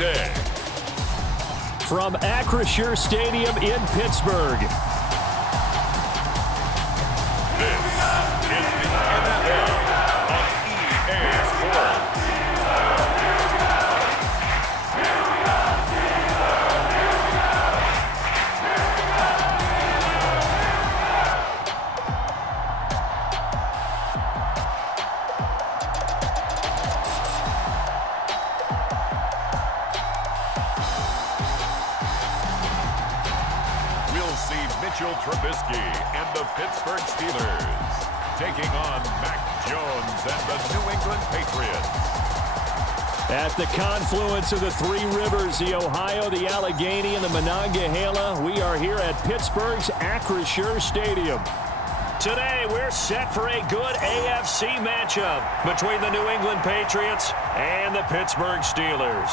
DeVante. From Acrisure Stadium in Pittsburgh. This is the NFL on EA Sports. Trubisky and the Pittsburgh Steelers taking on Mac Jones and the New England Patriots. At the confluence of the three rivers, the Ohio, the Allegheny, and the Monongahela, we are here at Pittsburgh's Acrisure Stadium. Today, we're set for a good AFC matchup between the New England Patriots and the Pittsburgh Steelers.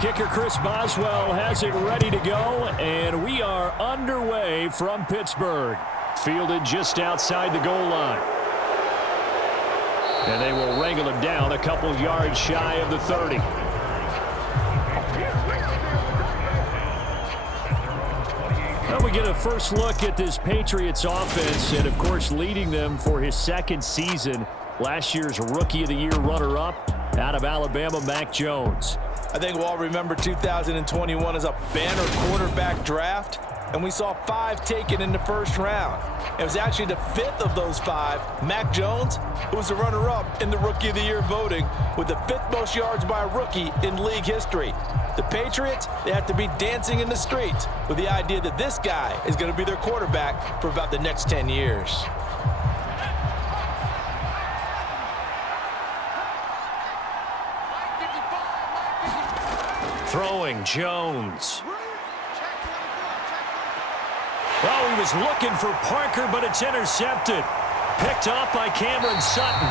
Kicker Chris Boswell has it ready to go, and we are underway from Pittsburgh. Fielded just outside the goal line. And they will wrangle him down a couple yards shy of the 30. Well, we get a first look at this Patriots offense, and of course leading them for his second season. Last year's Rookie of the Year runner-up out of Alabama, Mac Jones. I think we'll all remember 2021 as a banner quarterback draft, and we saw 5 taken in the first round. It was actually the 5th of those 5, Mac Jones, who was the runner-up in the Rookie of the Year voting with the 5th most yards by a rookie in league history. The Patriots, they have to be dancing in the streets with the idea that this guy is going to be their quarterback for about the next 10 years. Throwing Jones. Oh, he was looking for Parker, but it's intercepted. Picked off by Cameron Sutton.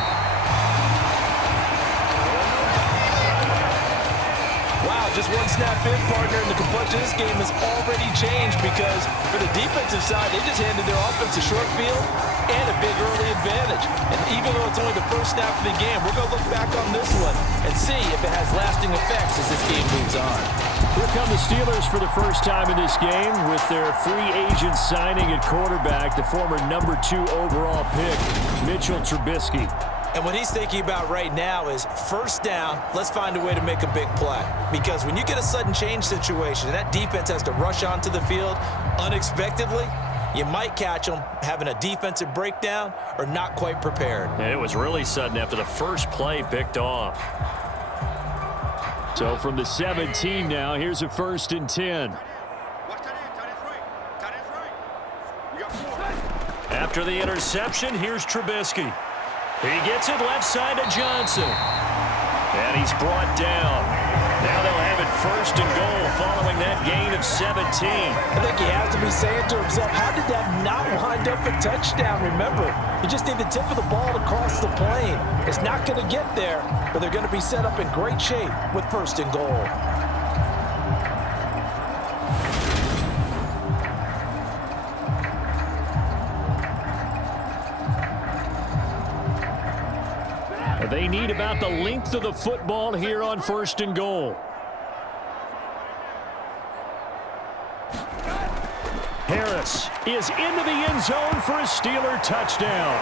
Wow, just one snap in, partner, and the complexion of this game has already changed because for the defensive side, they just handed their offense a short field and a big early advantage. And even though it's only the first snap of the game, we're going to look back on this one and see if it has lasting effects as this game moves on. Here come the Steelers for the first time in this game with their free agent signing at quarterback, the former number 2 overall pick, Mitchell Trubisky. And what he's thinking about right now is first down, let's find a way to make a big play. Because when you get a sudden change situation and that defense has to rush onto the field unexpectedly, you might catch them having a defensive breakdown or not quite prepared. And it was really sudden after the first play picked off. So from the 17 now, here's a 1st and 10. After the interception, here's Trubisky. He gets it left side to Johnson. And he's brought down. Now they'll have it 1st and goal following that gain of 17. I think he has to be saying to himself, how did that not wind up a touchdown? Remember, you just need the tip of the ball to cross the plane. It's not going to get there, but they're going to be set up in great shape with 1st and goal. They need about the length of the football here on 1st and goal. Harris is into the end zone for a Steeler touchdown.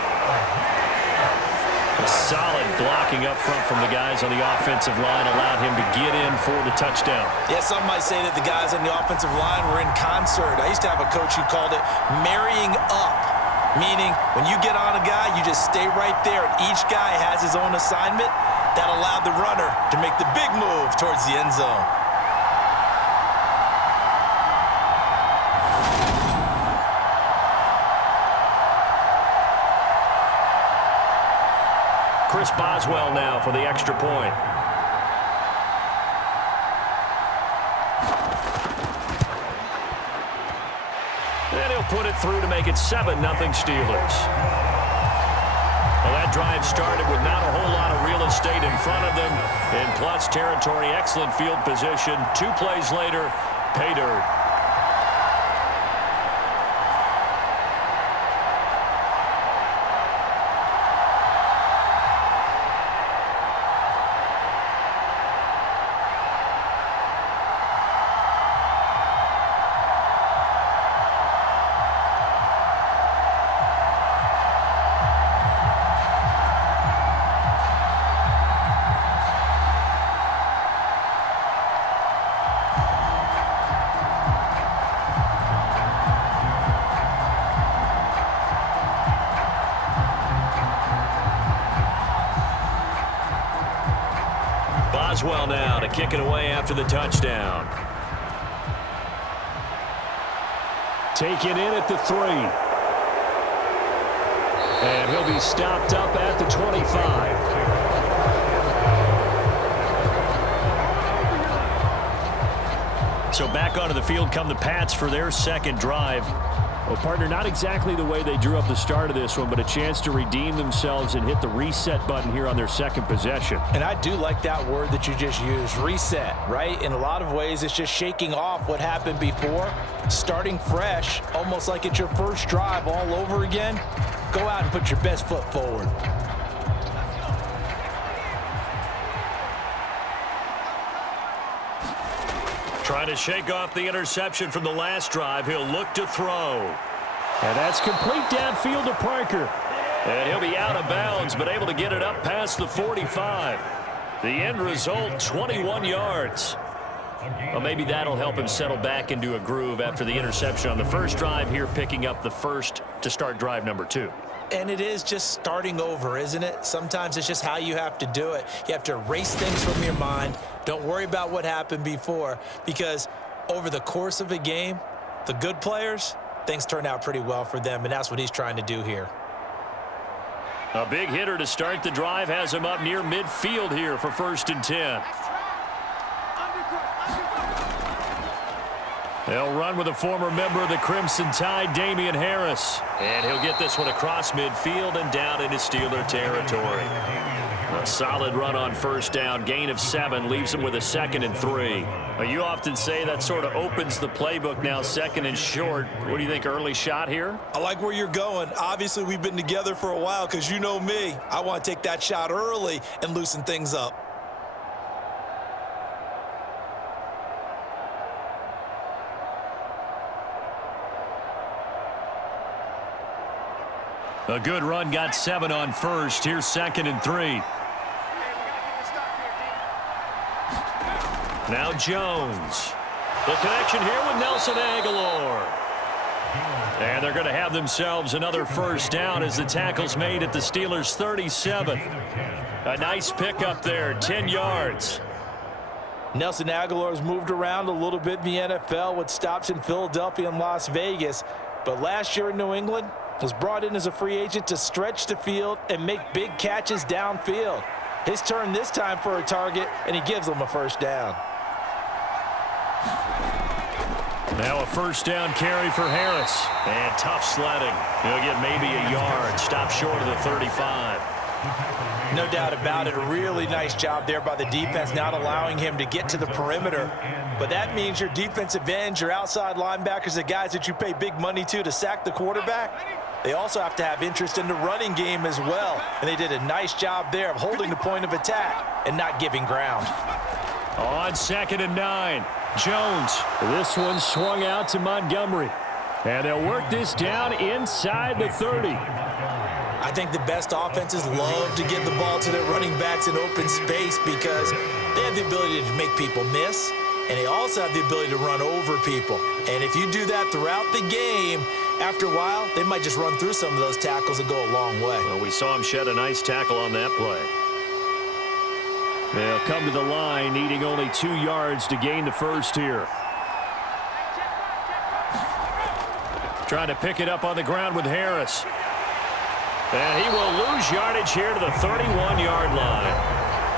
A solid blocking up front from the guys on the offensive line allowed him to get in for the touchdown. Yeah, some might say that the guys on the offensive line were in concert. I used to have a coach who called it marrying up. Meaning, when you get on a guy, you just stay right there, and each guy has his own assignment. That allowed the runner to make the big move towards the end zone. Chris Boswell now for the extra point. And he'll put it through to make it 7-0 Steelers. Well, that drive started with not a whole lot of real estate in front of them. In plus territory, excellent field position. 2 plays later, pay dirt. Boswell now to kick it away after the touchdown. Taken in at the 3. And he'll be stopped up at the 25. So back onto the field come the Pats for their second drive. Well, partner, not exactly the way they drew up the start of this one, but a chance to redeem themselves and hit the reset button here on their second possession. And I do like that word that you just used, reset, right? In a lot of ways, it's just shaking off what happened before, starting fresh, almost like it's your first drive all over again. Go out and put your best foot forward. Trying to shake off the interception from the last drive. He'll look to throw. And that's complete downfield to Parker. And he'll be out of bounds, but able to get it up past the 45. The end result, 21 yards. Well, maybe that'll help him settle back into a groove after the interception on the first drive here, picking up the first to start drive number 2. And it is just starting over, isn't it? Sometimes it's just how you have to do it. You have to erase things from your mind. Don't worry about what happened before, because over the course of a game, the good players, things turn out pretty well for them, and that's what he's trying to do here. A big hitter to start the drive has him up near midfield here for 1st and 10. They'll run with a former member of the Crimson Tide, Damian Harris. And he'll get this one across midfield and down into Steeler territory. A solid run on first down. Gain of 7 leaves him with a 2nd and 3. Well, you often say that sort of opens the playbook now, 2nd and short. What do you think, early shot here? I like where you're going. Obviously, we've been together for a while because you know me. I want to take that shot early and loosen things up. A good run, got 7 on first. Here's 2nd and 3. Now Jones. The connection here with Nelson Aguilar. And they're going to have themselves another first down as the tackle's made at the Steelers' 37. A nice pickup there, 10 yards. Nelson Aguilar's moved around a little bit in the NFL with stops in Philadelphia and Las Vegas. But last year in New England, was brought in as a free agent to stretch the field and make big catches downfield. His turn this time for a target, and he gives them a first down. Now a first down carry for Harris. And tough sledding. He'll get maybe a yard. Stop short of the 35. No doubt about it. A really nice job there by the defense, not allowing him to get to the perimeter. But that means your defensive ends, your outside linebackers, the guys that you pay big money to sack the quarterback, they also have to have interest in the running game as well. And they did a nice job there of holding the point of attack and not giving ground. On 2nd and 9, Jones. This one swung out to Montgomery. And they'll work this down inside the 30. I think the best offenses love to get the ball to their running backs in open space because they have the ability to make people miss, and they also have the ability to run over people. And if you do that throughout the game, after a while, they might just run through some of those tackles and go a long way. Well, we saw him shed a nice tackle on that play. They'll come to the line, needing only 2 yards to gain the first here. Trying to pick it up on the ground with Harris. And he will lose yardage here to the 31-yard line.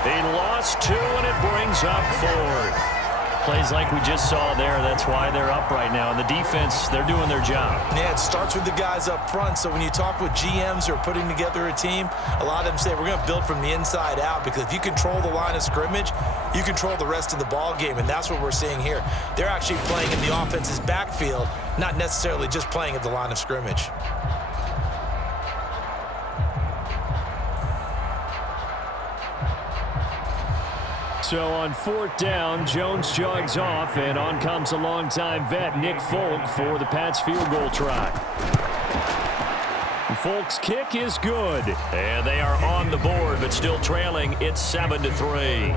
He lost 2, and it brings up 4th. Plays like we just saw there. That's why they're up right now. And the defense, they're doing their job. Yeah, it starts with the guys up front. So when you talk with GMs who are putting together a team, a lot of them say we're going to build from the inside out, because if you control the line of scrimmage, you control the rest of the ball game, and that's what we're seeing here. They're actually playing in the offense's backfield, not necessarily just playing at the line of scrimmage. So on 4th down, Jones jogs off, and on comes a longtime vet, Nick Folk, for the Pats field goal try. Folk's kick is good. And they are on the board, but still trailing. It's 7-3.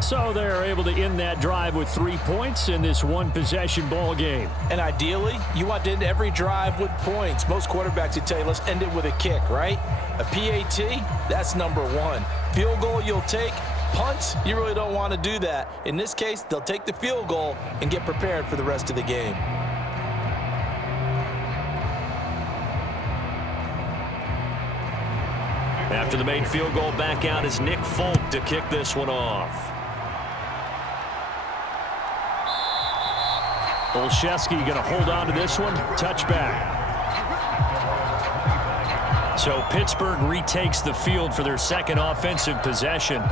So they're able to end that drive with 3 points in this one-possession ball game. And ideally, you want to end every drive with points. Most quarterbacks would tell you, let's end it with a kick, right? A PAT, that's number 1. Field goal you'll take. Punts, you really don't want to do that. In this case, they'll take the field goal and get prepared for the rest of the game. After the made field goal, back out is Nick Folk to kick this one off. Olszewski going to hold on to this one. Touchback. So Pittsburgh retakes the field for their second offensive possession.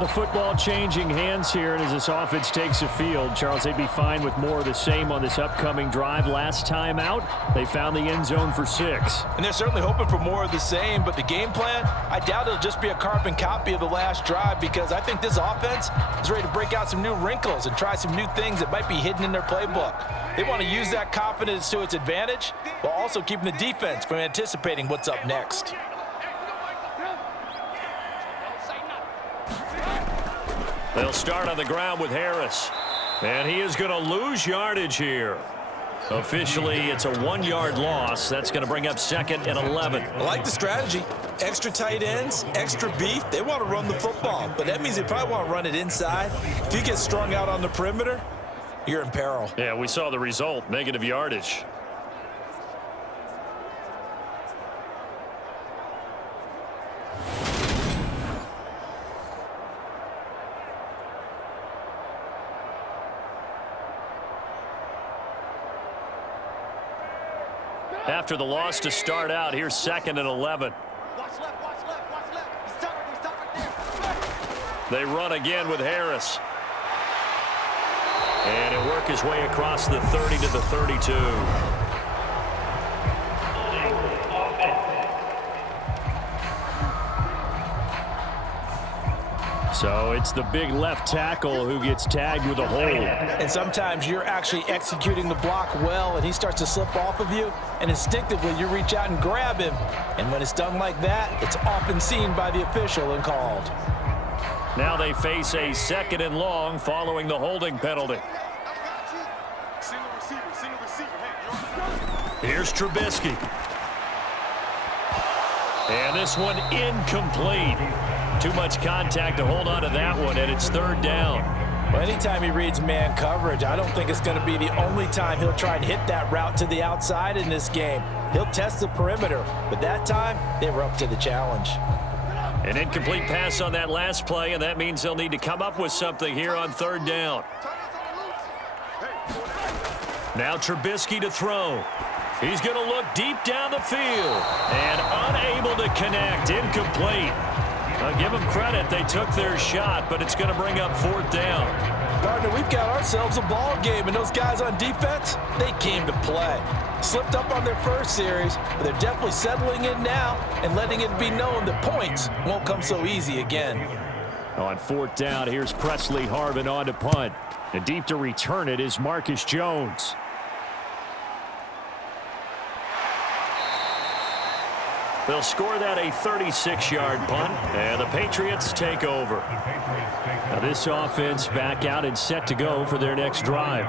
The football changing hands here, and as this offense takes the field, Charles, they'd be fine with more of the same on this upcoming drive. Last time out, they found the end zone for 6. And they're certainly hoping for more of the same, but the game plan, I doubt it'll just be a carbon copy of the last drive, because I think this offense is ready to break out some new wrinkles and try some new things that might be hidden in their playbook. They want to use that confidence to its advantage, while also keeping the defense from anticipating what's up next. They'll start on the ground with Harris. And he is going to lose yardage here. Officially, it's a 1-yard loss. That's going to bring up 2nd and 11. I like the strategy. Extra tight ends, extra beef. They want to run the football, but that means they probably want to run it inside. If you get strung out on the perimeter, you're in peril. Yeah, we saw the result, negative yardage. After the loss to start out, here's 2nd and 11. They run again with Harris. And he'll work his way across the 30 to the 32. So it's the big left tackle who gets tagged with a hold. And sometimes you're actually executing the block well, and he starts to slip off of you, and instinctively you reach out and grab him. And when it's done like that, it's often seen by the official and called. Now they face a 2nd and long following the holding penalty. Here's Trubisky. And this one incomplete. Too much contact to hold on to that one, and it's 3rd down. Well, anytime he reads man coverage, I don't think it's going to be the only time he'll try and hit that route to the outside in this game. He'll test the perimeter, but that time, they were up to the challenge. An incomplete pass on that last play, and that means they'll need to come up with something here on 3rd down. Now Trubisky to throw. He's going to look deep down the field and unable to connect. Incomplete. I'll give them credit. They took their shot, but it's going to bring up 4th down. Partner, we've got ourselves a ball game, and those guys on defense, they came to play. Slipped up on their first series, but they're definitely settling in now and letting it be known that points won't come so easy again. On 4th down, here's Presley Harvin on to punt. And deep to return it is Marcus Jones. They'll score that a 36-yard punt, and the Patriots take over. Now this offense back out and set to go for their next drive.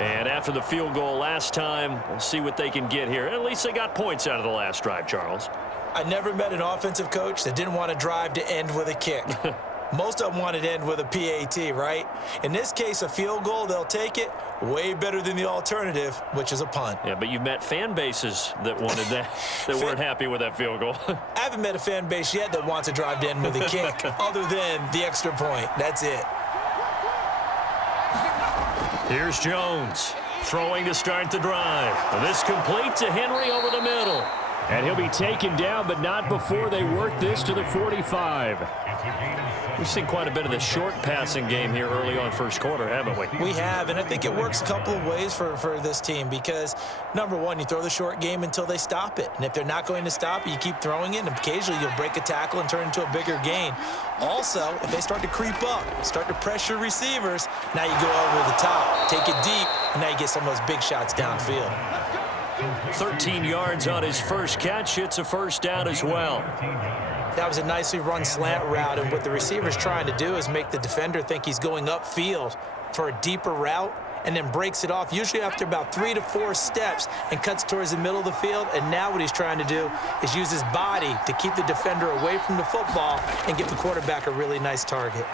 And after the field goal last time, we'll see what they can get here. At least they got points out of the last drive, Charles. I never met an offensive coach that didn't want to drive to end with a kick. Most of them want it to end with a PAT, right? In this case, a field goal, they'll take it. Way better than the alternative, which is a punt. Yeah, but you've met fan bases that wanted that, that weren't happy with that field goal. I haven't met a fan base yet that wants to drive to end with a kick, other than the extra point. That's it. Here's Jones, throwing to start the drive. This complete to Henry over the middle. And he'll be taken down, but not before they work this to the 45. We've seen quite a bit of the short passing game here early on first quarter, haven't we? We have, and I think it works a couple of ways for this team because, number one, you throw the short game until they stop it. And if they're not going to stop it, you keep throwing it, and occasionally you'll break a tackle and turn it into a bigger gain. Also, if they start to creep up, start to pressure receivers, now you go over the top, take it deep, and now you get some of those big shots downfield. 13 yards on his first catch. It's a first down as well. That was a nicely run slant route, and what the receiver's trying to do is make the defender think he's going upfield for a deeper route and then breaks it off, usually after about 3 to 4 steps, and cuts towards the middle of the field. And now what he's trying to do is use his body to keep the defender away from the football and give the quarterback a really nice target.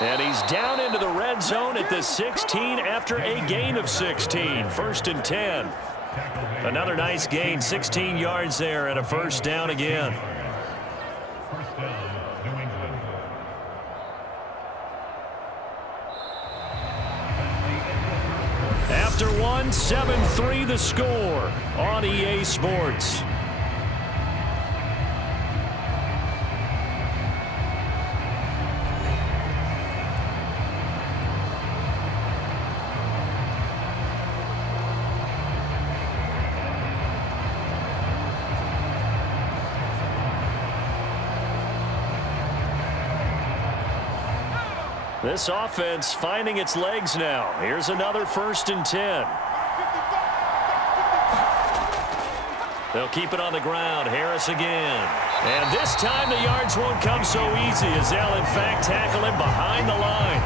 And he's down into the red zone at the 16 after a gain of 16. First and 10. Another nice gain, 16 yards there, and a first down again. After one, 7-3 the score on EA Sports. This offense finding its legs now. Here's another first and 10. They'll keep it on the ground. Harris again. And this time the yards won't come so easy as they'll in fact tackle him behind the line.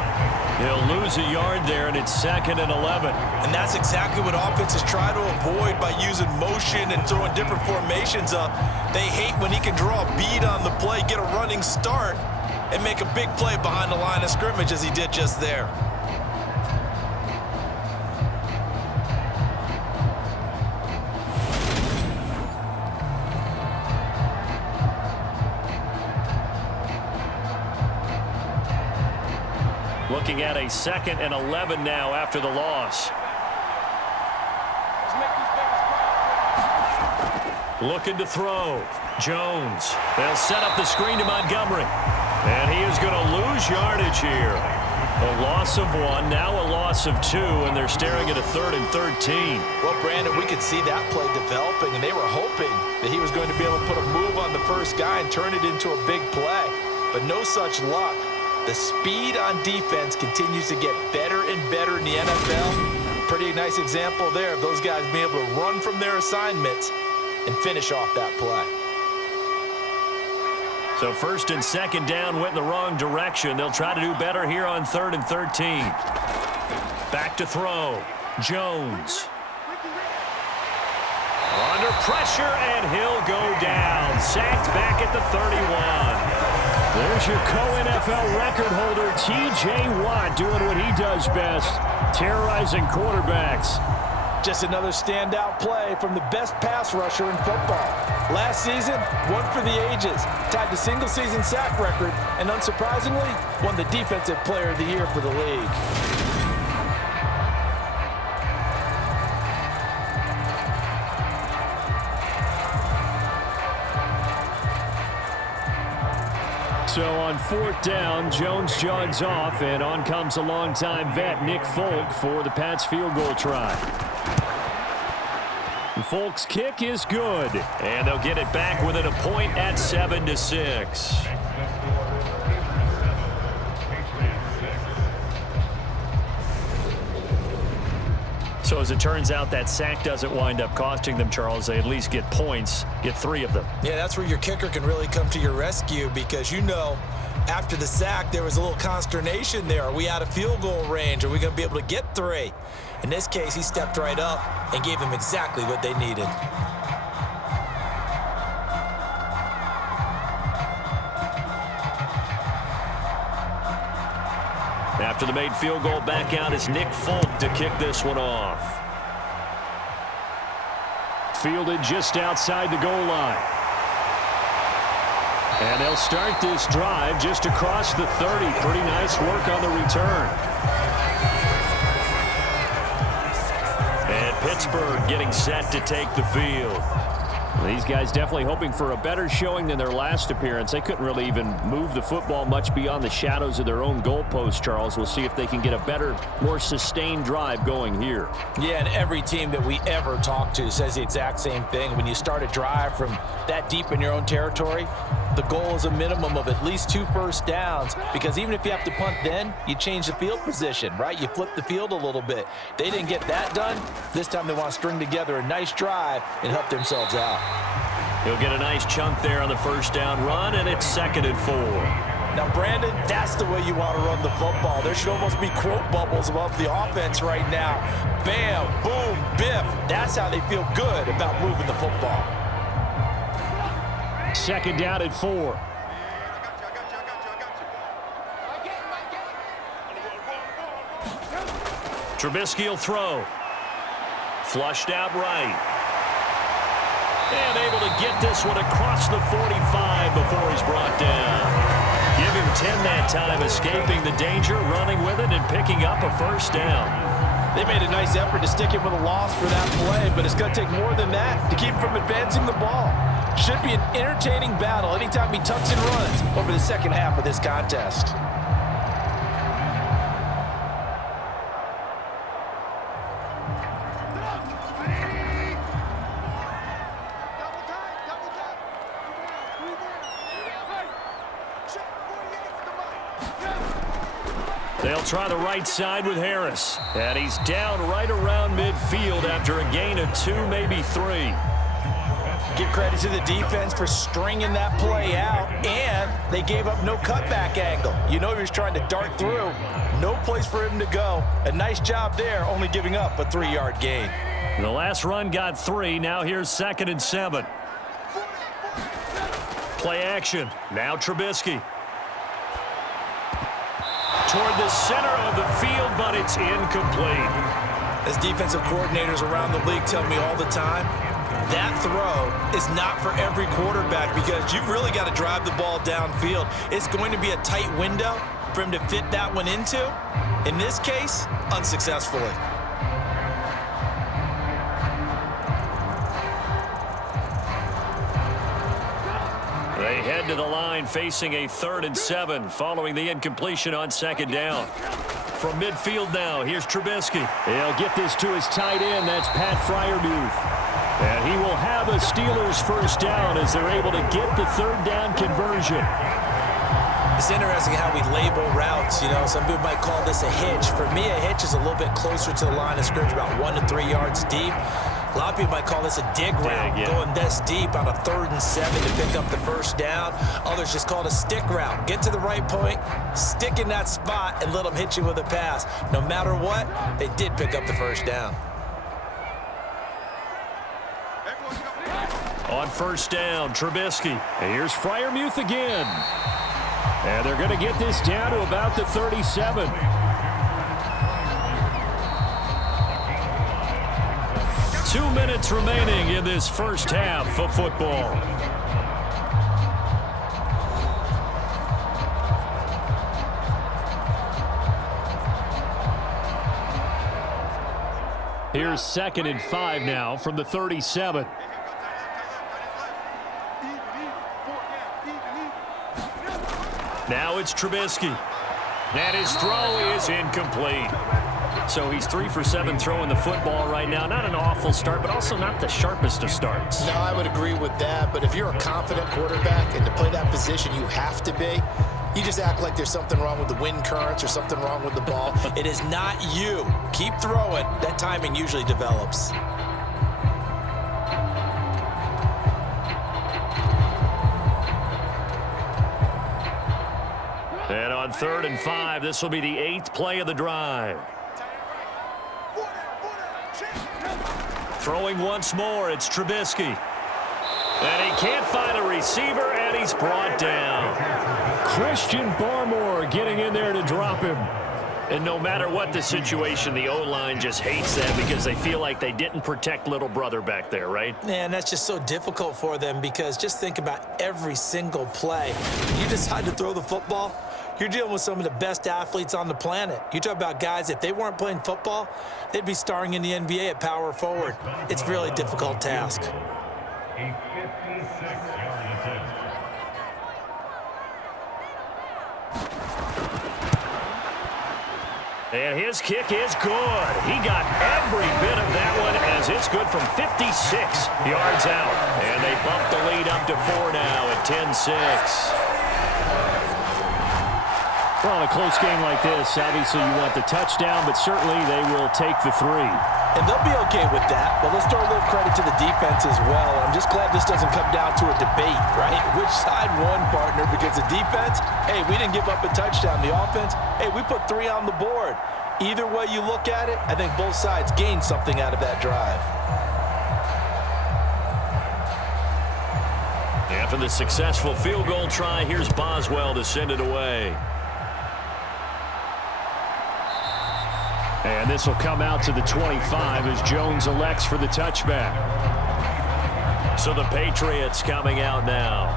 He'll lose a yard there, and it's 2nd and 11. And that's exactly what offenses try to avoid by using motion and throwing different formations up. They hate when he can draw a bead on the play, get a running start, and make a big play behind the line of scrimmage as he did just there. Looking at a 2nd and 11 now after the loss. Looking to throw. Jones. They'll set up the screen to Montgomery. And he is going to lose yardage here. A loss of 1, now a loss of 2, and they're staring at a 3rd and 13. Well, Brandon, we could see that play developing, and they were hoping that he was going to be able to put a move on the first guy and turn it into a big play. But no such luck. The speed on defense continues to get better and better in the NFL. Pretty nice example there of those guys being able to run from their assignments and finish off that play. So 1st and 2nd down went in the wrong direction. They'll try to do better here on 3rd and 13. Back to throw. Jones. Under pressure, and he'll go down. Sacked back at the 31. There's your co-NFL record holder, T.J. Watt, doing what he does best, terrorizing quarterbacks. Just another standout play from the best pass rusher in football. Last season, one for the ages, tied the single-season sack record, and unsurprisingly, won the Defensive Player of the Year for the league. So on 4th down, Jones jogs off, and on comes a longtime vet, Nick Folk, for the Pats field goal try. Folk's kick is good, and they'll get it back within a point at 7-6. So as it turns out, that sack doesn't wind up costing them, Charles. They at least get points, get 3 of them. Yeah, that's where your kicker can really come to your rescue because, you know, after the sack, there was a little consternation there. Are we out of field goal range? Are we going to be able to get 3? In this case, he stepped right up and gave them exactly what they needed. After the made field goal, back out is Nick Folk to kick this one off. Fielded just outside the goal line. And they'll start this drive just across the 30. Pretty nice work on the return. And Pittsburgh getting set to take the field. These guys definitely hoping for a better showing than their last appearance. They couldn't really even move the football much beyond the shadows of their own goalpost, Charles. We'll see if they can get a better, more sustained drive going here. Yeah, and every team that we ever talk to says the exact same thing. When you start a drive from that deep in your own territory, the goal is a minimum of at least 2 first downs, because even if you have to punt then, you change the field position, right? You flip the field a little bit. They didn't get that done. This time they want to string together a nice drive and help themselves out. He'll get a nice chunk there on the first down run, and it's 2nd and 4. Now, Brandon, that's the way you want to run the football. There should almost be quote bubbles above the offense right now. Bam, boom, biff. That's how they feel good about moving the football. 2nd down and 4. Trubisky will throw. Flushed out right. And able to get this one across the 45 before he's brought down. Give him 10 that time, escaping the danger, running with it, and picking up a first down. They made a nice effort to stick him with a loss for that play, but it's going to take more than that to keep him from advancing the ball. Should be an entertaining battle anytime he tucks and runs over the second half of this contest. They'll try the right side with Harris. And he's down right around midfield after a gain of 2, maybe 3. Give credit to the defense for stringing that play out, and they gave up no cutback angle. You know he was trying to dart through. No place for him to go. A nice job there, only giving up a 3-yard gain. The last run got 3. Now here's 2nd and 7. Play action. Now Trubisky. Toward the center of the field, but it's incomplete. As defensive coordinators around the league tell me all the time, that throw is not for every quarterback, because you've really got to drive the ball downfield. It's going to be a tight window for him to fit that one into. In this case, unsuccessfully. They head to the line facing a 3rd and 7 following the incompletion on 2nd down. From midfield now, here's Trubisky. He'll get this to his tight end. That's Pat Freiermuth. And he will have a Steelers first down as they're able to get the 3rd down conversion. It's interesting how we label routes. You know, some people might call this a hitch. For me, a hitch is a little bit closer to the line of scrimmage, about 1 to 3 yards deep. A lot of people might call this a dig route, going this deep on a 3rd and 7 to pick up the first down. Others just call it a stick route. Get to the right point, stick in that spot, and let them hit you with a pass. No matter what, they did pick up the first down. On first down, Trubisky. And here's Freiermuth again. And they're going to get this down to about the 37. Two minutes remaining in this first half of football. Here's 2nd and 5 now from the 37. Now it's Trubisky. And his throw is incomplete. So he's 3 for 7 throwing the football right now. Not an awful start, but also not the sharpest of starts. No, I would agree with that. But if you're a confident quarterback and to play that position, you have to be. You just act like there's something wrong with the wind currents or something wrong with the ball. It is not you. Keep throwing. That timing usually develops. And on 3rd and 5, this will be the 8th play of the drive. Throwing once more, it's Trubisky. And he can't find a receiver, and he's brought down. Christian Barmore getting in there to drop him. And no matter what the situation, the O-line just hates them because they feel like they didn't protect little brother back there, right? Man, that's just so difficult for them because just think about every single play. You decide to throw the football, you're dealing with some of the best athletes on the planet. You talk about guys, if they weren't playing football, they'd be starring in the NBA at power forward. It's a really difficult task. A 56-yard attempt. And his kick is good. He got every bit of that one as it's good from 56 yards out. And they bump the lead up to 4 now at 10-6. Well, in a close game like this, obviously you want the touchdown, but certainly they will take the 3. And they'll be okay with that. But let's throw a little credit to the defense as well. I'm just glad this doesn't come down to a debate, right? Which side won, partner? Because the defense, hey, we didn't give up a touchdown. The offense, hey, we put 3 on the board. Either way you look at it, I think both sides gained something out of that drive. After the successful field goal try, here's Boswell to send it away. And this will come out to the 25 as Jones elects for the touchback. So the Patriots coming out now.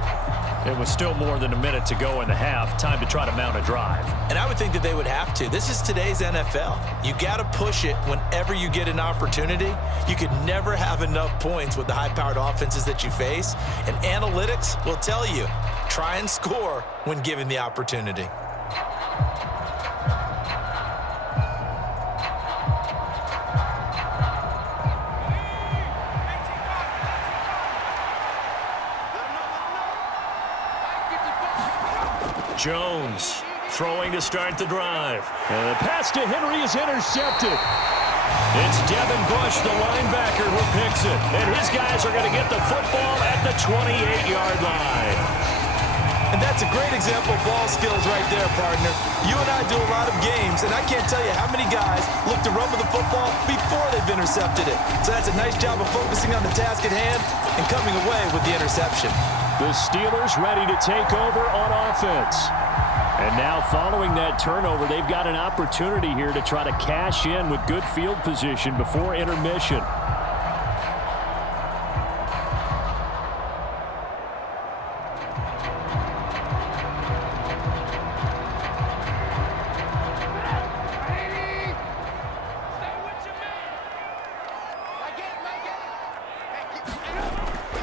It was still more than a minute to go in the half. Time to try to mount a drive. And I would think that they would have to. This is today's NFL. You got to push it whenever you get an opportunity. You could never have enough points with the high-powered offenses that you face. And analytics will tell you, try and score when given the opportunity. Jones throwing to start the drive. And the pass to Henry is intercepted. It's Devin Bush, the linebacker, who picks it. And his guys are going to get the football at the 28-yard line. And that's a great example of ball skills right there, partner. You and I do a lot of games, and I can't tell you how many guys look to run with the football before they've intercepted it. So that's a nice job of focusing on the task at hand and coming away with the interception. The Steelers ready to take over on offense. And now following that turnover, they've got an opportunity here to try to cash in with good field position before intermission.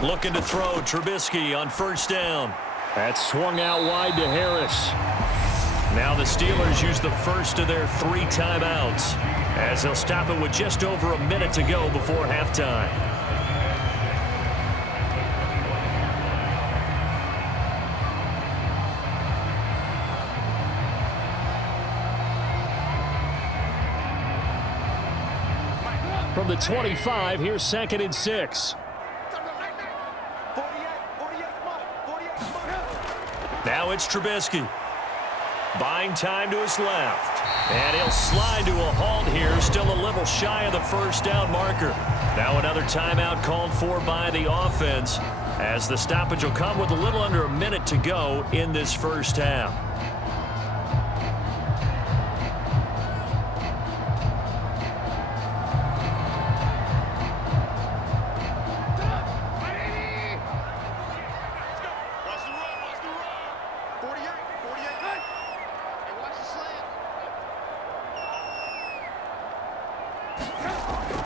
Looking to throw, Trubisky on first down. That's swung out wide to Harris. Now the Steelers use the first of their 3 timeouts as they'll stop it with just over a minute to go before halftime. From the 25, here's 2nd and 6. Now it's Trubisky. Buying time to his left. And he'll slide to a halt here, still a little shy of the first down marker. Now another timeout called for by the offense as the stoppage will come with a little under a minute to go in this first half.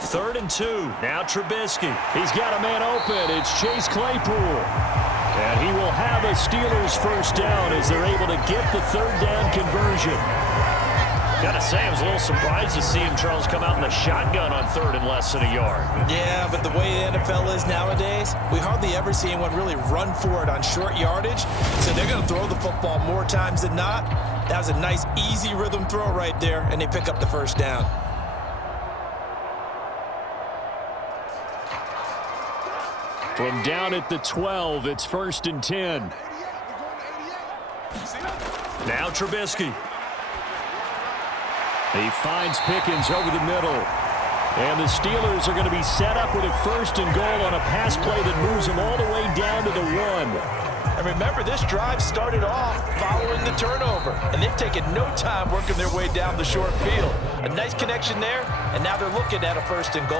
Third and 2. Now Trubisky. He's got a man open. It's Chase Claypool. And he will have a Steelers first down as they're able to get the 3rd down conversion. Gotta say, I was a little surprised to see him, Charles, come out in the shotgun on 3rd and less than a yard. Yeah, but the way the NFL is nowadays, we hardly ever see anyone really run for it on short yardage. So they're going to throw the football more times than not. That was a nice, easy rhythm throw right there, and they pick up the first down. From down at the 12, it's 1st and 10. Now Trubisky. He finds Pickens over the middle. And the Steelers are going to be set up with a 1st and goal on a pass play that moves them all the way down to the 1. And remember, this drive started off following the turnover, and they've taken no time working their way down the short field. A nice connection there, and now they're looking at a 1st and goal.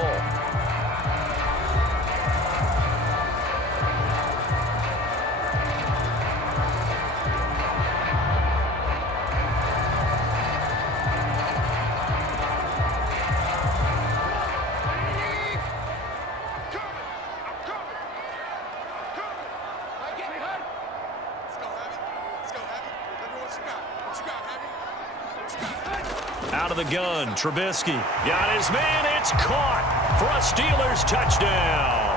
Out of the gun, Trubisky got his man. It's caught for a Steelers touchdown.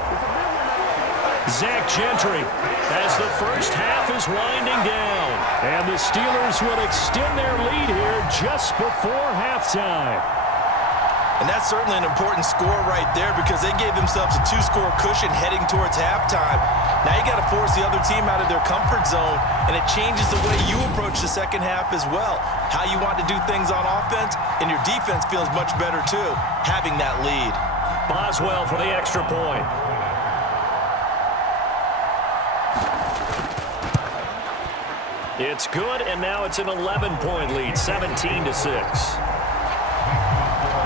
Zach Gentry as the first half is winding down. And the Steelers will extend their lead here just before halftime. And that's certainly an important score right there because they gave themselves a 2-score cushion heading towards halftime. Now you got to force the other team out of their comfort zone, and it changes the way you approach the second half as well. How you want to do things on offense, and your defense feels much better too, having that lead. Boswell for the extra point. It's good, and now it's an 11-point lead, 17-6.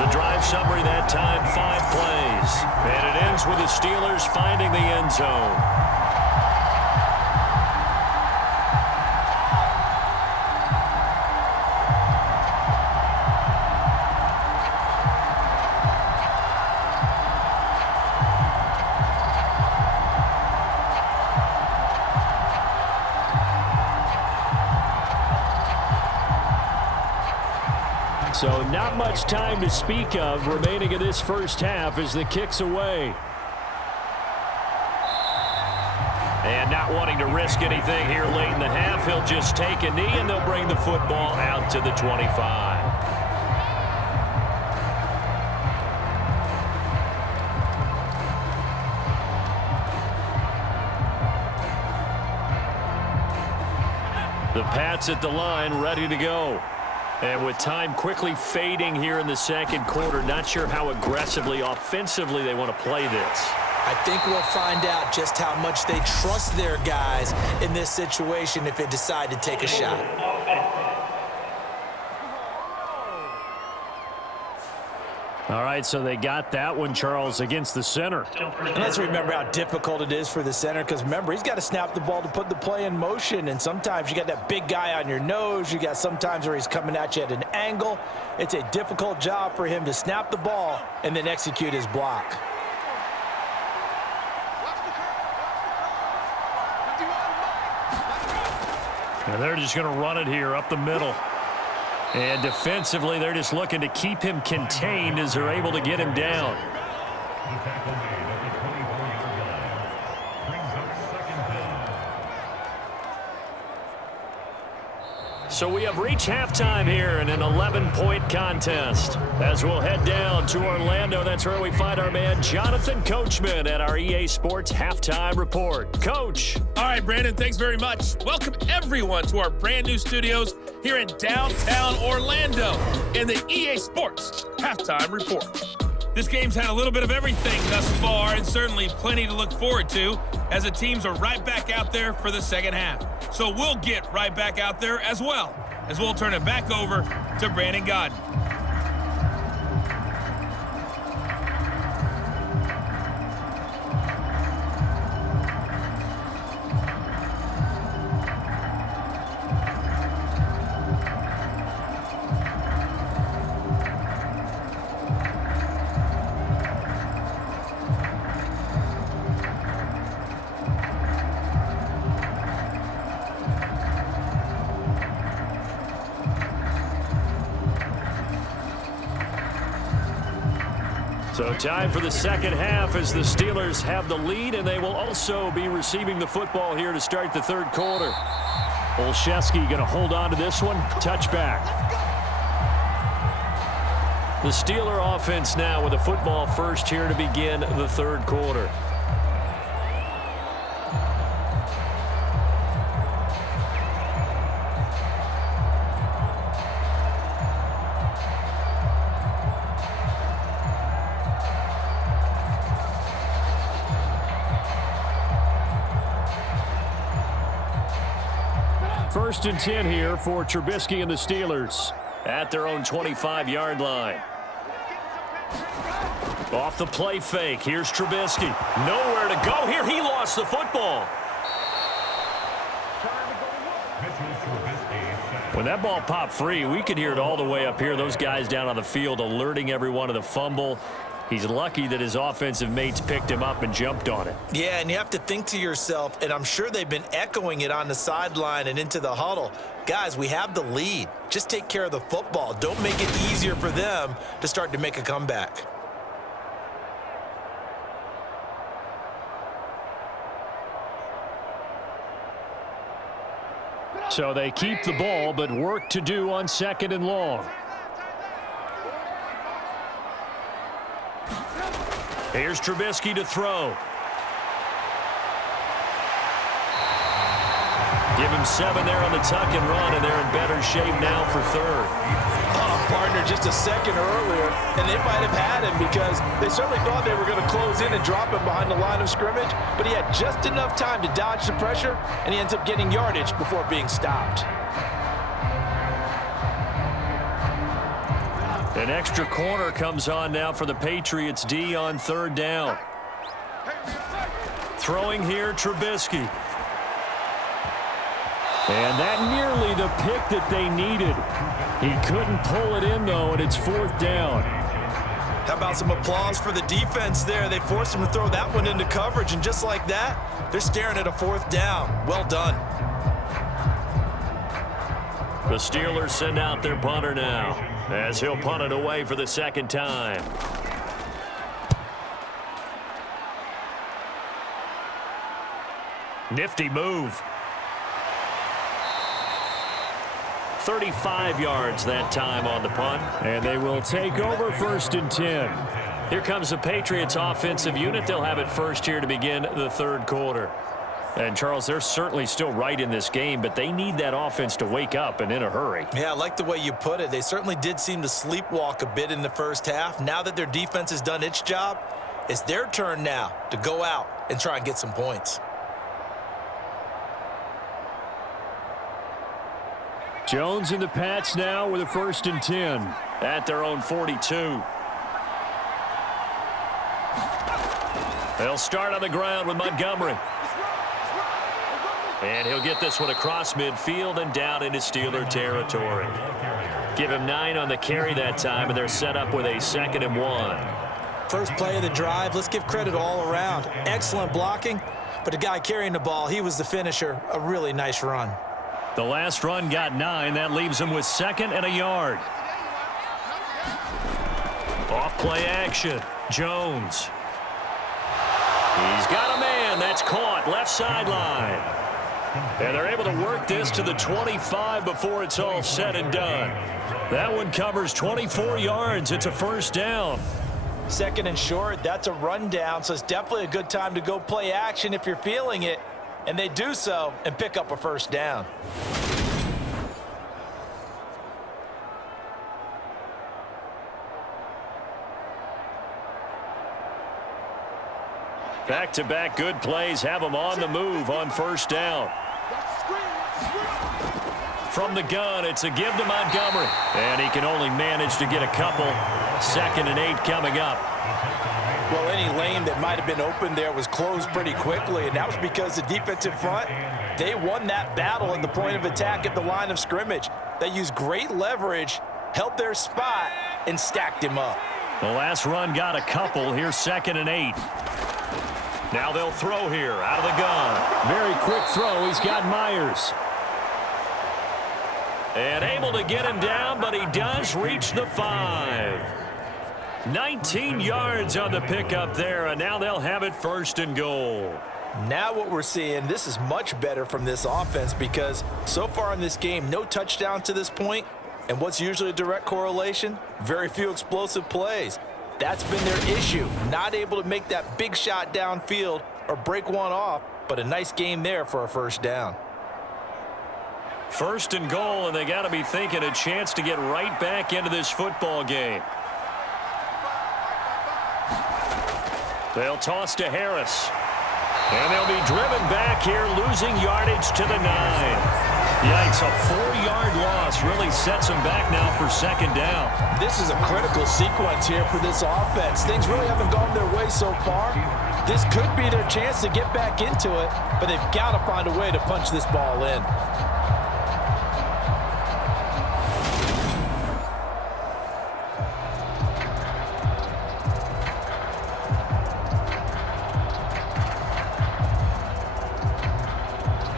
The drive summary that time, 5 plays. And it ends with the Steelers finding the end zone. So not much time to speak of remaining in this first half as the kick's away. And not wanting to risk anything here late in the half, he'll just take a knee and they'll bring the football out to the 25. The Pats at the line, ready to go. And with time quickly fading here in the second quarter, not sure how aggressively, offensively they want to play this. I think we'll find out just how much they trust their guys in this situation if they decide to take a shot. All right, so they got that one, Charles, against the center. And let's remember how difficult it is for the center because, remember, he's got to snap the ball to put the play in motion, and sometimes you got that big guy on your nose. You got sometimes where he's coming at you at an angle. It's a difficult job for him to snap the ball and then execute his block. And they're just going to run it here up the middle. And defensively, they're just looking to keep him contained as they're able to get him down. So we have reached halftime here in an 11-point contest. As we'll head down to Orlando, that's where we find our man Jonathan Coachman at our EA Sports Halftime Report. Coach. All right, Brandon, thanks very much. Welcome everyone to our brand new studios here in downtown Orlando in the EA Sports Halftime Report. This game's had a little bit of everything thus far and certainly plenty to look forward to as the teams are right back out there for the second half. So we'll get right back out there as well as we'll turn it back over to Brandon Godden. So time for the second half as the Steelers have the lead, and they will also be receiving the football here to start the third quarter. Olszewski going to hold on to this one. Touchback. The Steeler offense now with the football first here to begin the third quarter. 1st and 10 here for Trubisky and the Steelers. At their own 25-yard line. Off the play fake. Here's Trubisky. Nowhere to go here. He lost the football. When that ball popped free, we could hear it all the way up here. Those guys down on the field alerting everyone of the fumble. He's lucky that his offensive mates picked him up and jumped on it. Yeah, and you have to think to yourself, and I'm sure they've been echoing it on the sideline and into the huddle. Guys, we have the lead. Just take care of the football. Don't make it easier for them to start to make a comeback. So they keep the ball, but work to do on 2nd and long. Here's Trubisky to throw. Give him 7 there on the tuck and run, and they're in better shape now for 3rd. Oh, partner, just a second earlier, and they might have had him because they certainly thought they were going to close in and drop him behind the line of scrimmage, but he had just enough time to dodge the pressure, and he ends up getting yardage before being stopped. An extra corner comes on now for the Patriots D on 3rd down. Throwing here, Trubisky. And that nearly the pick that they needed. He couldn't pull it in, though, and it's 4th down. How about some applause for the defense there? They forced him to throw that one into coverage, and just like that, they're staring at a 4th down. Well done. The Steelers send out their punter now, as he'll punt it away for the 2nd time. Nifty move. 35 yards that time on the punt. And they will take over 1st and 10. Here comes the Patriots offensive unit. They'll have it first here to begin the 3rd quarter. And, Charles, they're certainly still right in this game, but they need that offense to wake up and in a hurry. Yeah, I like the way you put it. They certainly did seem to sleepwalk a bit in the first half. Now that their defense has done its job, it's their turn now to go out and try and get some points. Jones and the Pats now with a 1st and 10. At their own 42. They'll start on the ground with Montgomery. And he'll get this one across midfield and down into Steeler territory. Give him 9 on the carry that time, and they're set up with a 2nd and 1. First play of the drive, let's give credit all around. Excellent blocking, but the guy carrying the ball, he was the finisher. A really nice run. The last run got 9. That leaves him with 2nd and a yard. Off play action. Jones. He's got a man. That's caught. Left sideline. And they're able to work this to the 25 before it's all said and done. That one covers 24 yards. It's a 1st down. 2nd and short, that's a rundown, so it's definitely a good time to go play action if you're feeling it. And they do so and pick up a 1st down. Back-to-back good plays have them on the move on 1st down. From the gun, it's a give to Montgomery. And he can only manage to get a couple. 2nd and 8 coming up. Well, any lane that might have been open there was closed pretty quickly, and that was because the defensive front, they won that battle at the point of attack at the line of scrimmage. They used great leverage, held their spot, and stacked him up. The last run got a couple. Here's 2nd and 8. Now they'll throw here out of the gun. Very quick throw. He's got Myers. And able to get him down, but he does reach the 5. 19 yards on the pickup there, and now they'll have it 1st and goal. Now what we're seeing, this is much better from this offense because so far in this game, no touchdown to this point. And what's usually a direct correlation? Very few explosive plays. That's been their issue. Not able to make that big shot downfield or break one off, but a nice game there for a 1st down. 1st and goal, and they got to be thinking a chance to get right back into this football game. They'll toss to Harris. And they'll be driven back here, losing yardage to the 9. Yikes, a 4-yard loss really sets them back now for second down. This is a critical sequence here for this offense. Things really haven't gone their way so far. This could be their chance to get back into it, but they've got to find a way to punch this ball in.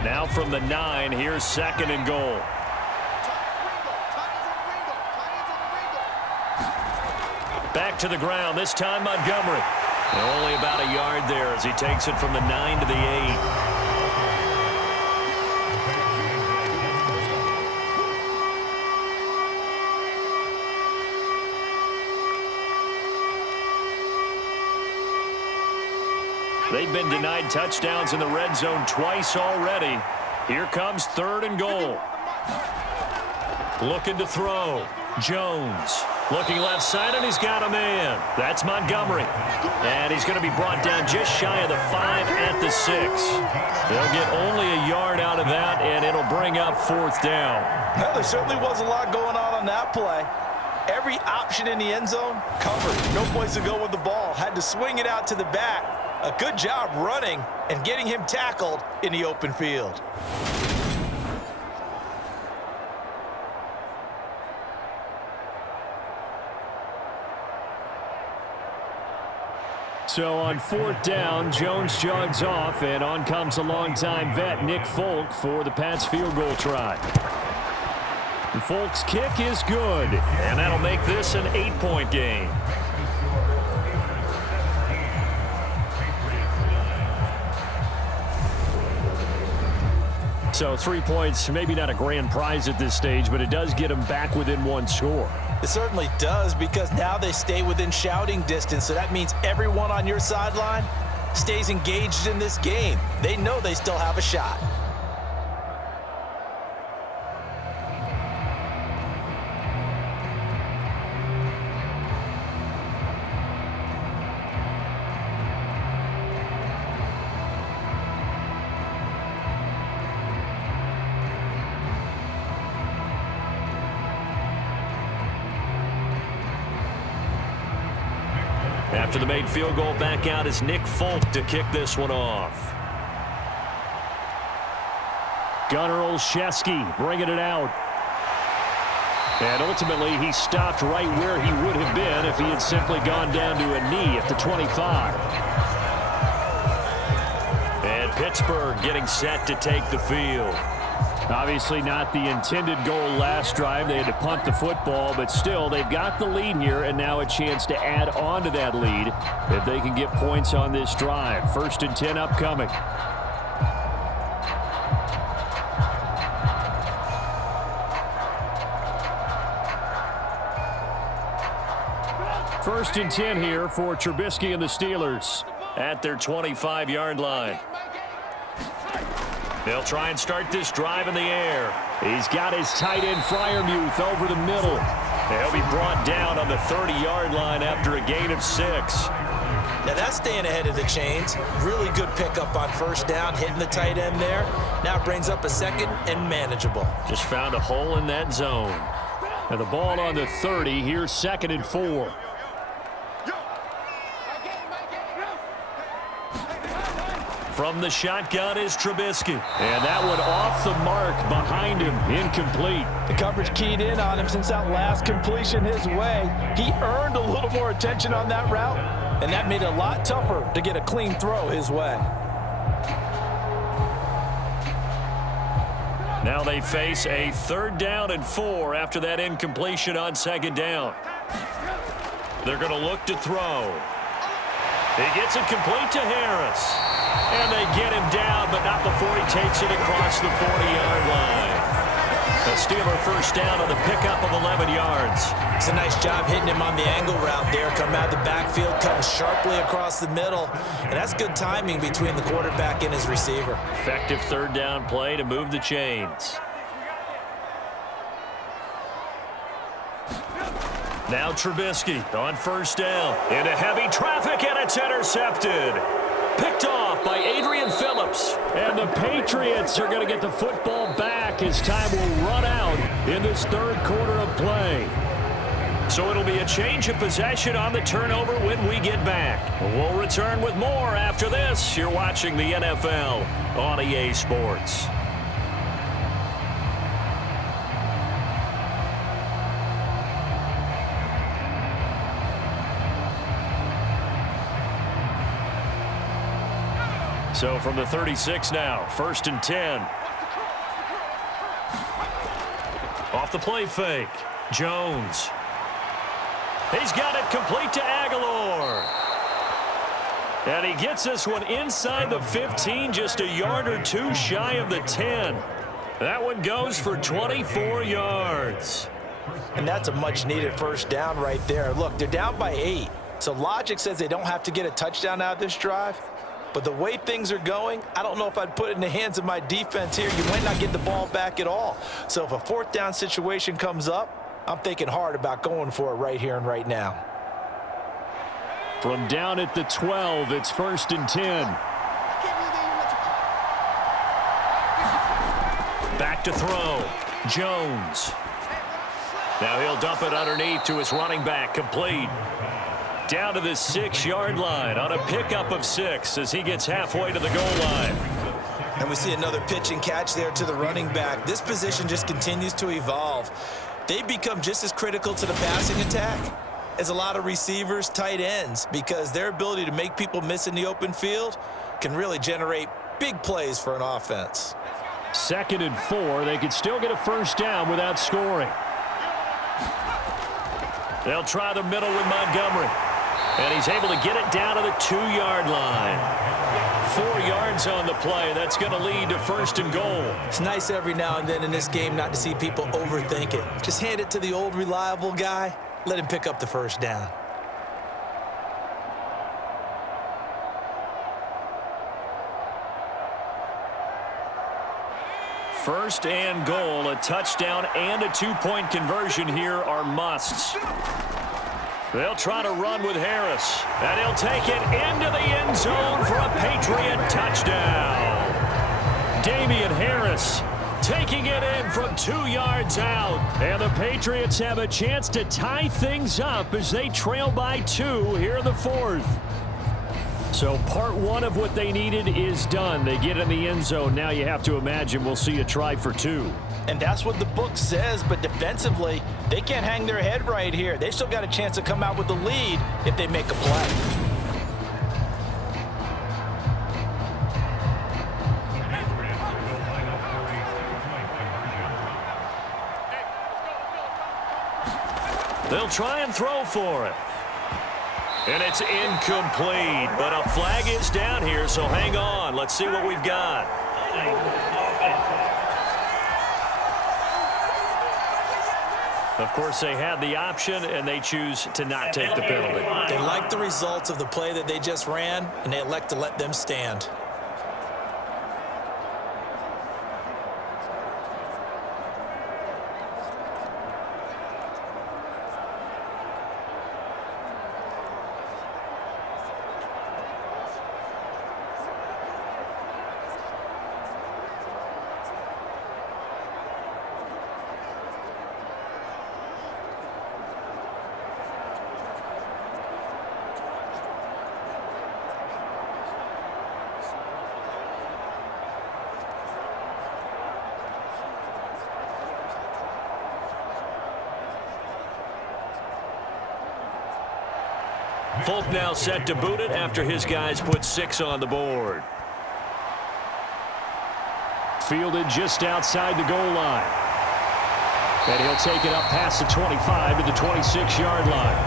Now from the 9, here's second and goal. Back to the ground, this time Montgomery. Only about a yard there as he takes it from the 9 to the 8. They've been denied touchdowns in the red zone twice already. Here comes third and goal. Looking to throw. Jones looking left side, and he's got a man. That's Montgomery. And he's going to be brought down just shy of the 5 at the 6. They'll get only a yard out of that, and it'll bring up fourth down. Well, there certainly was a lot going on that play. Every option in the end zone covered. No place to go with the ball. Had to swing it out to the back. A good job running and getting him tackled in the open field. So on fourth down, Jones jogs off, and on comes a longtime vet, Nick Folk, for the Pats field goal try. And Folk's kick is good, and that'll make this an 8-point game. So 3 points, maybe not a grand prize at this stage, but it does get them back within one score. It certainly does, because now they stay within shouting distance, so that means everyone on your sideline stays engaged in this game. They know they still have a shot. After the made field goal, back out is Nick Folk to kick this one off. Gunnar Olszewski bringing it out. And ultimately, he stopped right where he would have been if he had simply gone down to a knee at the 25. And Pittsburgh getting set to take the field. Obviously not the intended goal last drive. They had to punt the football, but still, they've got the lead here, and now a chance to add on to that lead if they can get points on this drive. First and 10 upcoming. First and 10 here for Trubisky and the Steelers at their 25-yard line. They'll try and start this drive in the air. He's got his tight end Freiermuth over the middle. He'll be brought down on the 30-yard line after a gain of 6. Now that's staying ahead of the chains. Really good pickup on first down, hitting the tight end there. Now it brings up a second and manageable. Just found a hole in that zone. And the ball on the 30. Here's second and 4. From the shotgun is Trubisky. And that one off the mark behind him. Incomplete. The coverage keyed in on him since that last completion his way. He earned a little more attention on that route, and that made it a lot tougher to get a clean throw his way. Now they face a 3rd down and 4 after that incompletion on 2nd down. They're going to look to throw. He gets it complete to Harris. And they get him down, but not before he takes it across the 40-yard line. A Steeler first down on the pickup of 11 yards. It's a nice job hitting him on the angle route there. Come out of the backfield, cutting sharply across the middle. And that's good timing between the quarterback and his receiver. Effective 3rd down play to move the chains. Now Trubisky on first down. Into heavy traffic, and it's intercepted. Picked off by Adrian Phillips. stops. And the Patriots are going to get the football back as time will run out in this third quarter of play. So it'll be a change of possession on the turnover when we get back. We'll return with more after this. You're watching the NFL on EA Sports. So from the 36 now, 1st and 10. Off the play fake. Jones. He's got it complete to Aguilar. And he gets this one inside the 15, just a yard or two shy of the 10. That one goes for 24 yards. And that's a much-needed first down right there. Look, they're down by 8. So logic says they don't have to get a touchdown out of this drive. But the way things are going, I don't know if I'd put it in the hands of my defense here. You might not get the ball back at all. So if a 4th down situation comes up, I'm thinking hard about going for it right here and right now. From down at the 12, it's 1st and 10. Back to throw. Jones. Now he'll dump it underneath to his running back. Complete. Down to the 6-yard line on a pickup of 6 as he gets halfway to the goal line. And we see another pitch and catch there to the running back. This position just continues to evolve. They become just as critical to the passing attack as a lot of receivers, tight ends, because their ability to make people miss in the open field can really generate big plays for an offense. 2nd and 4. They could still get a first down without scoring. They'll try the middle with Montgomery. And he's able to get it down to the 2-yard line. 4 yards on the play. That's going to lead to 1st and goal. It's nice every now and then in this game not to see people overthink it. Just hand it to the old reliable guy. Let him pick up the first down. First and goal. A touchdown and a 2-point conversion here are musts. They'll try to run with Harris. And he'll take it into the end zone for a Patriot touchdown. Damian Harris taking it in from 2 yards out. And the Patriots have a chance to tie things up as they trail by 2 here in the 4th. So part 1 of what they needed is done. They get in the end zone. Now you have to imagine we'll see a try for 2. And that's what the book says, but defensively, they can't hang their head right here. They still got a chance to come out with the lead if they make a play. They'll try and throw for it. And it's incomplete, but a flag is down here, so hang on. Let's see what we've got. Of course, they had the option, and they choose to not take the penalty. They like the results of the play that they just ran, and they elect to let them stand. Folk now set to boot it after his guys put 6 on the board. Fielded just outside the goal line. And he'll take it up past the 25 to the 26-yard line.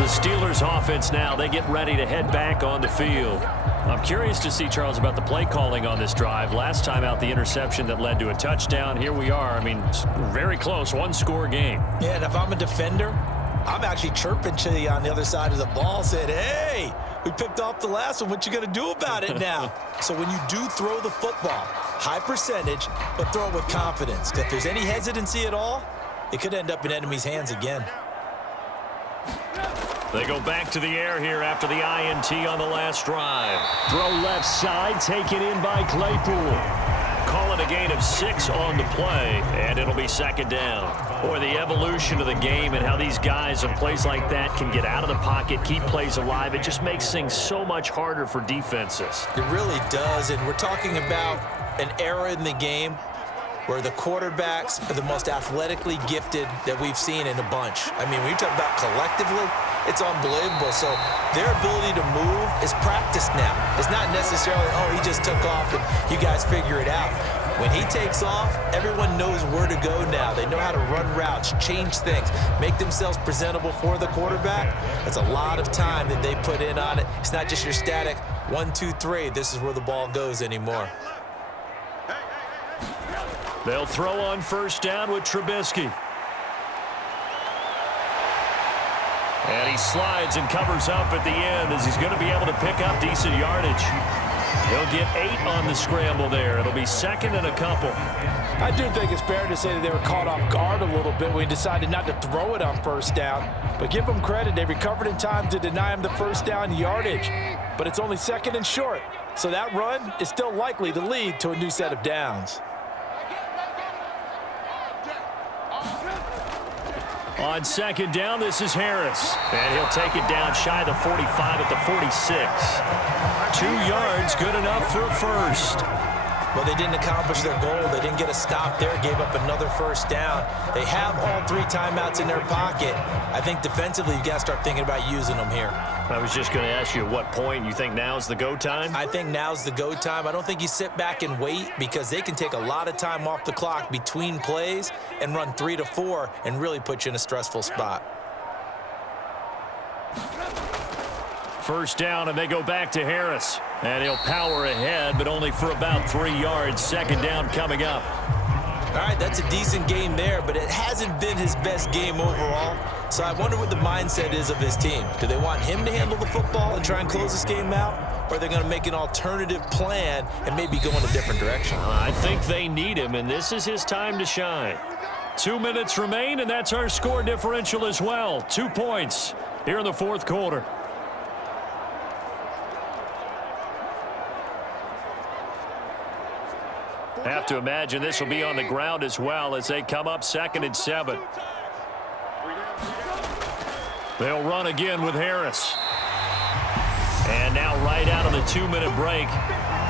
The Steelers offense now, they get ready to head back on the field. I'm curious to see, Charles, about the play calling on this drive. Last time out, the interception that led to a touchdown. Here we are. I mean, very close, 1-score game. Yeah, and if I'm a defender, I'm actually chirping to you on the other side of the ball, saying, hey, we picked off the last one. What you going to do about it now? So when you do throw the football, high percentage, but throw it with confidence. If there's any hesitancy at all, it could end up in enemy's hands again. They go back to the air here after the INT on the last drive. Throw left side, taken in by Claypool. Call it a gain of 6 on the play, and it'll be second down. Boy, the evolution of the game and how these guys in plays like that can get out of the pocket, keep plays alive, it just makes things so much harder for defenses. It really does, and we're talking about an era in the game where the quarterbacks are the most athletically gifted that we've seen in a bunch. I mean, when you talk about collectively, it's unbelievable. So their ability to move is practiced now. It's not necessarily, oh, he just took off and you guys figure it out. When he takes off, everyone knows where to go now. They know how to run routes, change things, make themselves presentable for the quarterback. That's a lot of time that they put in on it. It's not just your static 1, 2, 3. This is where the ball goes anymore. They'll throw on first down with Trubisky. And he slides and covers up at the end as he's going to be able to pick up decent yardage. He'll get 8 on the scramble there. It'll be second and a couple. I do think it's fair to say that they were caught off guard a little bit when he decided not to throw it on first down. But give them credit. They recovered in time to deny him the first down yardage. But it's only second and short. So that run is still likely to lead to a new set of downs. On second down, this is Harris. And he'll take it down shy of the 45 at the 46. 2 yards, good enough for a first. Well, they didn't accomplish their goal. They didn't get a stop there, gave up another first down. They have all 3 timeouts in their pocket. I think defensively, you got to start thinking about using them here. I was just going to ask you at what point you think now's the go time? I think now's the go time. I don't think you sit back and wait because they can take a lot of time off the clock between plays and run 3 to 4 and really put you in a stressful spot. First down, and they go back to Harris. And he'll power ahead, but only for about 3 yards. Second down coming up. All right, that's a decent game there, but it hasn't been his best game overall. So I wonder what the mindset is of his team. Do they want him to handle the football and try and close this game out? Or are they going to make an alternative plan and maybe go in a different direction? I think they need him, and this is his time to shine. 2 minutes remain, and that's our score differential as well. 2 points here in the fourth quarter. Have to imagine this will be on the ground as well as they come up 2nd and 7. They'll run again with Harris. And now right out of the 2-minute break,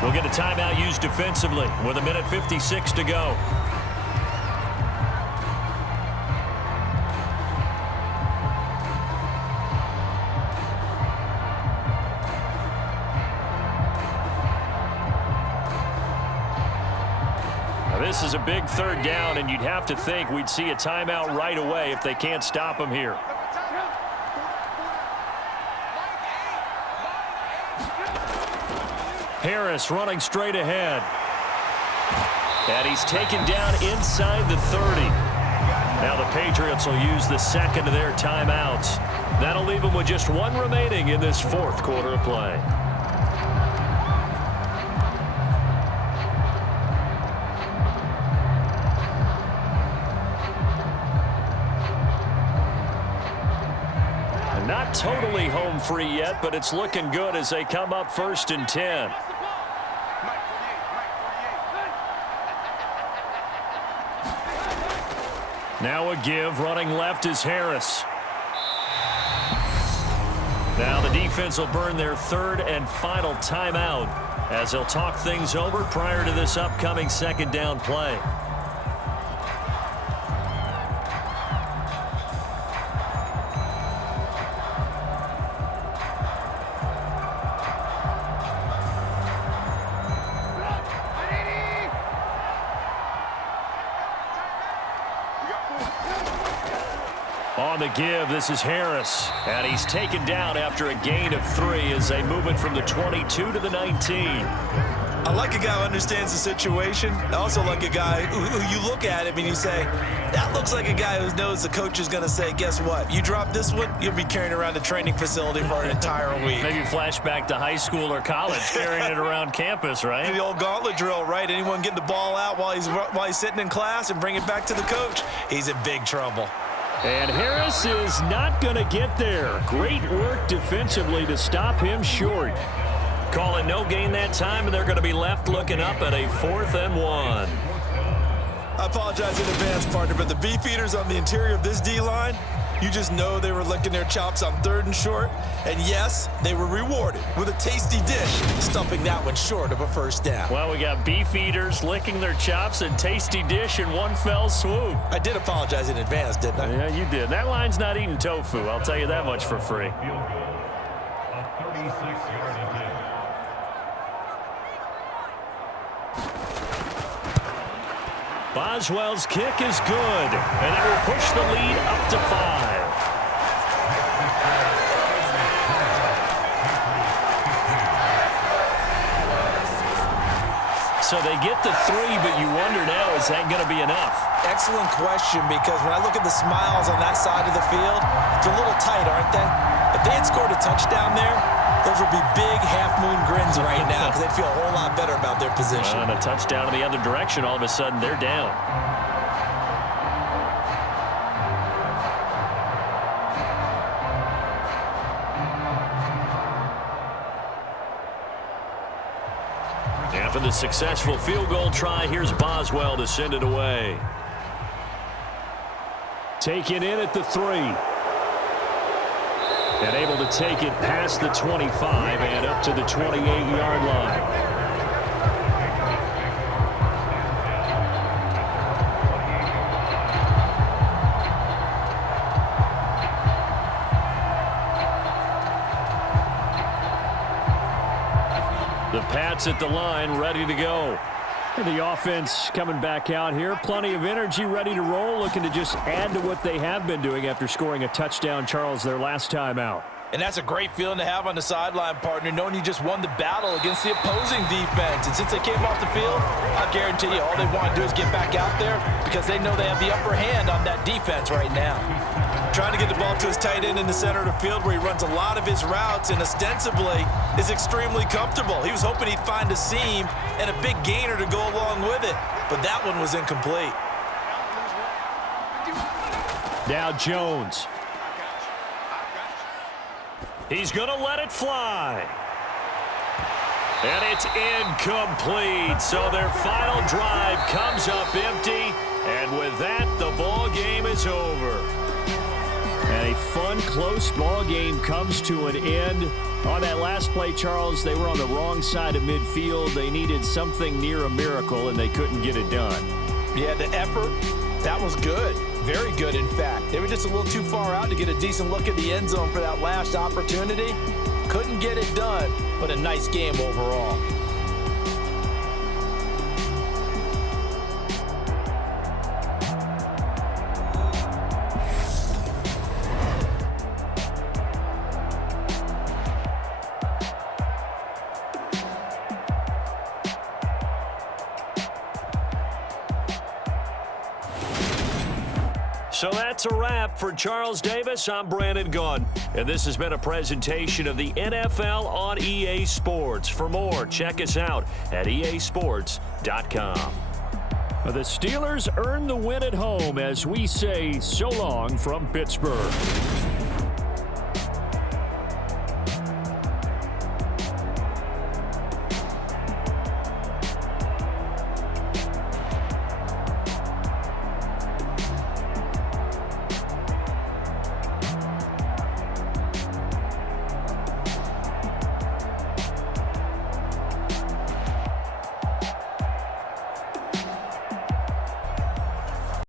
we'll get a timeout used defensively with 1:56 to go. This is a big 3rd down, and you'd have to think we'd see a timeout right away if they can't stop him here. Harris running straight ahead. And he's taken down inside the 30. Now the Patriots will use the second of their timeouts. That'll leave them with just 1 remaining in this fourth quarter of play. Not totally home free yet, but it's looking good as they come up 1st and 10. Now a give, running left is Harris. Now the defense will burn their 3rd and final timeout as they'll talk things over prior to this upcoming 2nd down play. On the give, this is Harris. And he's taken down after a gain of 3 as they move it from the 22 to the 19. I like a guy who understands the situation. I also like a guy who you look at him and you say, that looks like a guy who knows the coach is going to say, guess what? You drop this one, you'll be carrying around the training facility for an entire week. Maybe flashback to high school or college, carrying it around campus, right? The old gauntlet drill, right? Anyone get the ball out while he's sitting in class and bring it back to the coach, he's in big trouble. And Harris is not going to get there. Great work defensively to stop him short. Calling no gain that time, and they're going to be left looking up at a 4th and 1. I apologize in advance, partner, but the beefeaters on the interior of this D-line, you just know they were licking their chops on 3rd and short. And yes, they were rewarded with a tasty dish, stumping that one short of a 1st down. Well, we got beef eaters licking their chops and tasty dish in one fell swoop. I did apologize in advance, didn't I? Yeah, you did. That line's not eating tofu. I'll tell you that much for free. Boswell's kick is good, and it will push the lead up to 5. So they get the 3, but you wonder now, is that going to be enough? Excellent question, because when I look at the smiles on that side of the field, they're a little tight, aren't they? If they had scored a touchdown there, those would be big half-moon grins right now because they'd feel a whole lot better about their position. And a touchdown in the other direction, all of a sudden they're down. After the successful field goal try, here's Boswell to send it away. Taken in at the 3. And able to take it past the 25 and up to the 28-yard line. The Pats at the line, ready to go. And the offense coming back out here. Plenty of energy, ready to roll, looking to just add to what they have been doing after scoring a touchdown, Charles, their last time out. And that's a great feeling to have on the sideline, partner, knowing you just won the battle against the opposing defense. And since they came off the field, I guarantee you all they want to do is get back out there because they know they have the upper hand on that defense right now. Trying to get the ball to his tight end in the center of the field where he runs a lot of his routes and ostensibly is extremely comfortable. He was hoping he'd find a seam and a big gainer to go along with it, but that one was incomplete. Now Jones. He's going to let it fly. And it's incomplete. So their final drive comes up empty. And with that, the ball game is over. And a fun, close ball game comes to an end. On that last play, Charles, they were on the wrong side of midfield. They needed something near a miracle, and they couldn't get it done. Yeah, the effort, that was good. Very good, in fact. They were just a little too far out to get a decent look at the end zone for that last opportunity. Couldn't get it done, but a nice game overall. So that's a wrap for Charles Davis. I'm Brandon Gunn, and this has been a presentation of the NFL on EA Sports. For more, check us out at easports.com. The Steelers earn the win at home as we say so long from Pittsburgh.